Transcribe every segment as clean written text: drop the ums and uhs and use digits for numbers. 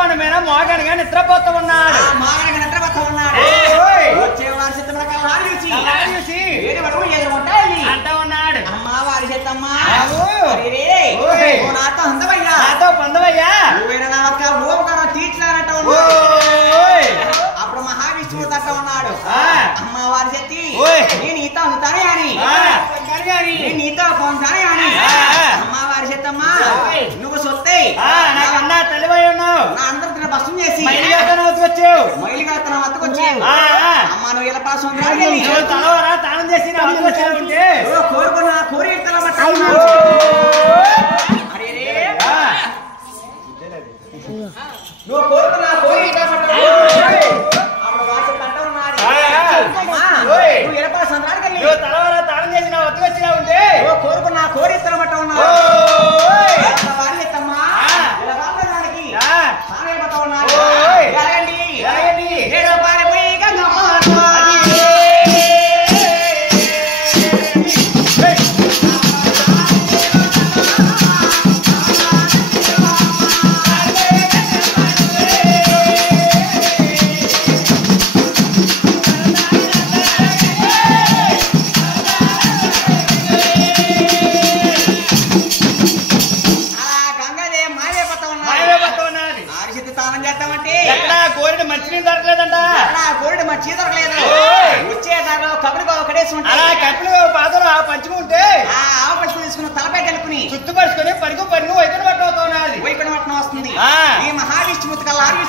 మోగపానమైన మోగనగా నిద్రపోతూ ఉన్నాడు. వచ్చేవారి అంటా ఉన్నాడు. అమ్మా వారి చేతమ్మా నాతో అందవయ్యా నాతో పొందవయ్యా తీర్చానంట. అప్పుడు మహావిష్ణువు తట్ట ఉన్నాడు. అమ్మవారి చెత్తి నేను నీతో అందుతానే అని నీతో పొందుతానే అని. అమ్మవారి చేతమ్మా నువ్వు సొత్తే నాకన్నా తల్లివై ఉన్నావు. నా అందరితో భస్మం చేసి వచ్చావు మైలుగా తన వద్దకొచ్చావు. అమ్మ నువ్వు ఇలా పాసం తలవరా తానం చేసి కోరుకున్న కోరికల నువ్వు కోరుకున్న కోరిక నువ్వు ఎలపా సంద్రానికి తలవరా తానం చేసి నా వద్దకు వచ్చినా ఉంటే కోరుకున్న కోరికల మట్ట ఉన్నావు. వారి ఎత్తమ్మా వచ్చే దారిలో కబులు ఒకటేసి కప్పులు పాదలు ఆ పంచుకుంటే ఆవు పంచుకు తీసుకుని తలపై కలుపుని చుట్టుపరుచుకొని పరుగు వైకుని పట్టవుతున్నది. వైకుని పట్టణం వస్తుంది. ఈ మహావిష్ణుమూర్తి లారీ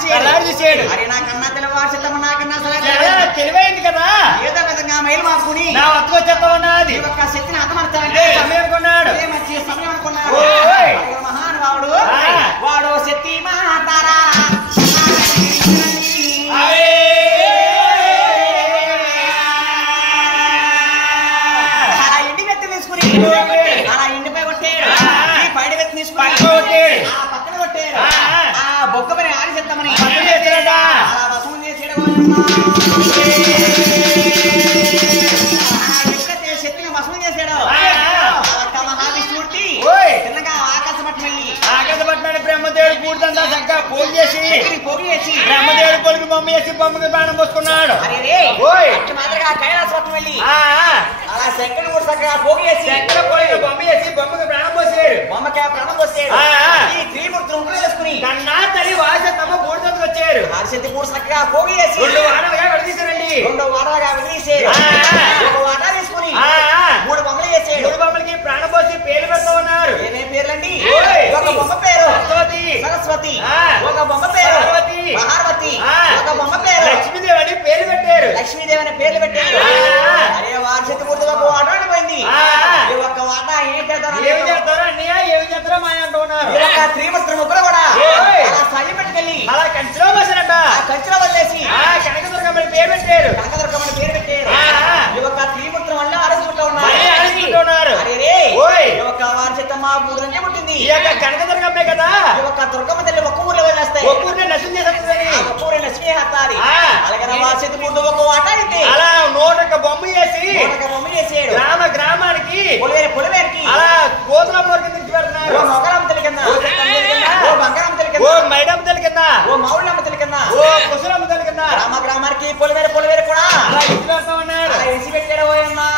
చేడు అరే నాకన్నా తెలివాల్సిన నాకన్నా తెలివైంది కదా. ఏదో విధంగా మైలు మాపుకుని నా వద్దకు వచ్చేస్తా ఉన్నది. ఒక్క శక్తిని అర్థమవుతామంటే సమయం అనుకున్నాడు. మంచి సమయం అనుకున్నాడు. మహానుభావుడు వాడు శక్తి మహాతారా అలా ఇంటిపై కొట్టాడు. ఈ పైడి వ్యక్తి తీసుకుని ఆ పక్కన కొట్టాడు. ఆ బొక్క పని ఆడి చెత్తమని అలా వసం చేసాడు. ఎప్పుడైతే శక్తిని వసం చేశాడు మహావిష్ణుమూర్తి చిన్నగా ఆకాశపట్నం వెళ్ళి ఆకాశపట్నాన్ని బ్రహ్మదేవుడు పూర్తంతా చక్కగా పోగు చేసి బ్రహ్మదేవుడు కొడుకు బొమ్మ చేసి బొమ్మకి ప్రాణం పోసుకున్నాడు. మాదిరిగా కైలాసపట్నం వెళ్ళి అలా శంకరుడు కూడా చక్కగా పోగు చేసి బొమ్మ చేసి బొమ్మకి ప్రాణం పోసాడు. బొమ్మకి ప్రాణం పోసాడు. ఈ త్రిమూర్తులు ఉంటూ చేసుకుని కన్నా తల్లి వాసత్తమ్మ పూర్తందుకు వచ్చారు. ఆశక్తి కూడా చక్కగా పోగు చేసి 2 వారాలుగా విడదీశారండి. 2 వారాలుగా విడదీశారు. 1 వాటా తీసుకుని 3 బొమ్మలు చేసాడు. 3 బొమ్మలకి ప్రాణం పోసి పేర్లు పెడతా ఉన్నారు. ఏమేం పేర్లండి? ఒక బొమ్మ పేరు సరస్వతి, ఒక బొమ్మ పేరు మహార్వతి, ఒక బొమ్మ పేరు లక్ష్మీదేవి అని పేర్లు పెట్టారు. లక్ష్మీదేవి అని పేర్లు పెట్టారు. అరే వారసత్వ పూర్తి ఒక వాటా పోయింది. ఒక వాటా ఏం చేస్తారో అన్నయ్య ఏమి చేస్తారో మా అంటూ ఉన్నారు. త్రిమూర్తులు ముగ్గురు కూడా అలా సరి పెట్టుకెళ్ళి అలా కంచిలో పోసారంట. కంచిలో వదిలేసి కనకదుర్గమ్మని పేరు పెట్టారు. కనకదుర్గమ్మని పేరు పెట్టారు. ఒక త్రిమూర్తులు వల్ల అరసుకుంటూ ఉన్నారు. ఒక వారసత్వ మా 3 గంటలు పుట్టింది. ఈ యొక్క కనకదుర్గమ్మే కదా. ఒక దుర్గమ్మ తల్లి ఒక్క ఊర్లో వదిలేస్తాయి. ఒక్క ఊరిని నష్టం చేసేస్తుంది. ఒక్క ఊరిని నష్టం చేస్తారు. అలాగే వారసత్వ పూర్తి ఒక వాటా అయితే అలా 101 బొమ్మ చేసి గ్రామానికి పొలివేరికి అలా కోతులమ్మ కింద పెడుతున్నారు. ఓ మొగలమ్మ తల్లి కింద, ఓ బంగారమ్మ తల్లి కింద, ఓ మైడమ్మ తల్లి కింద, ఓ మౌళ్ళమ్మ తల్లి కింద, ఓ కుశలమ్మ తల్లి కింద గ్రామానికి పొలివేరు కూడా అలా ఇచ్చి పెడతా ఉన్నారు. అలా ఇచ్చి పెట్టాడు. ఓయమ్మా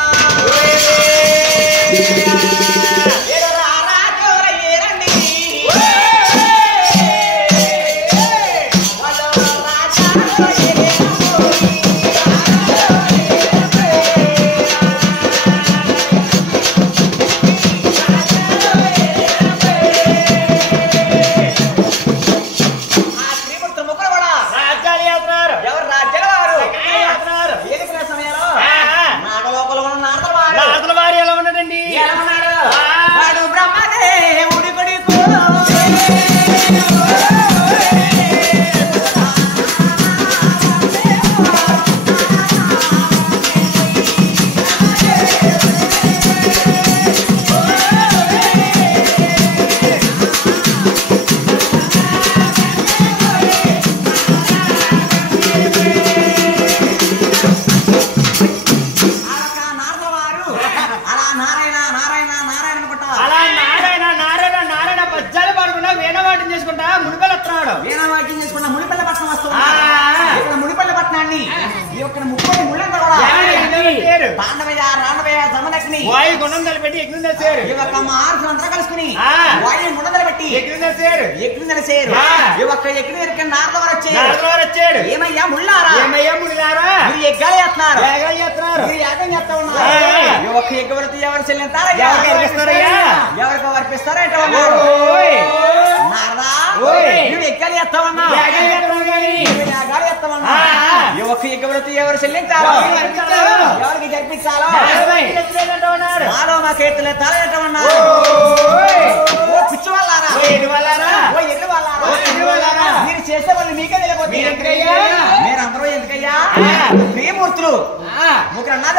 రాజ్యాలు వెళ్తున్నారు. ఎవరు రాజ్యాలు వారు ఒక్క ముప్పై ముళ్ళంతా కూడా పాండవయ్య రాండవయ్య సమదగ్ని వాయు గుణందలు పెట్టి ఎగ్గుందల సేరు ఈ ఒక్క మహారుషులు అంతా కలుసుకుని వాయు గుణందలు పెట్టి ఎగ్గుందల సేరు ఈ ఒక్క ఎగ్గుని ఎరికని నారదవారు వచ్చాడు ఏమయ్యా ముళ్ళారా మీరు ఎగ్గాలు చేస్తున్నారు మీరు యాగం చేస్తా ఉన్నారు ఈ ఒక్క ఎగ్గవరతి ఎవరు చెల్లిస్తారా ఎవరికి వర్పిస్తారా నారదా నువ్వు ఎగ్గాలు చేస్తావన్నా యాగాలు చేస్తావన్నా ఈ ఒక్క ఎగ్గవరతి ఎవరు చెల్లించాలో ఎవరికి జరిపించాలో నాలో మా చేతులే తలెట్టమన్నారు పిచ్చి వాళ్ళారా మీరు చేసే వాళ్ళు మీకే తెలియకపోతే మీరందరూ ఎందుకయ్యా ప్రియమూర్తులు ముగ్గురు అన్నాద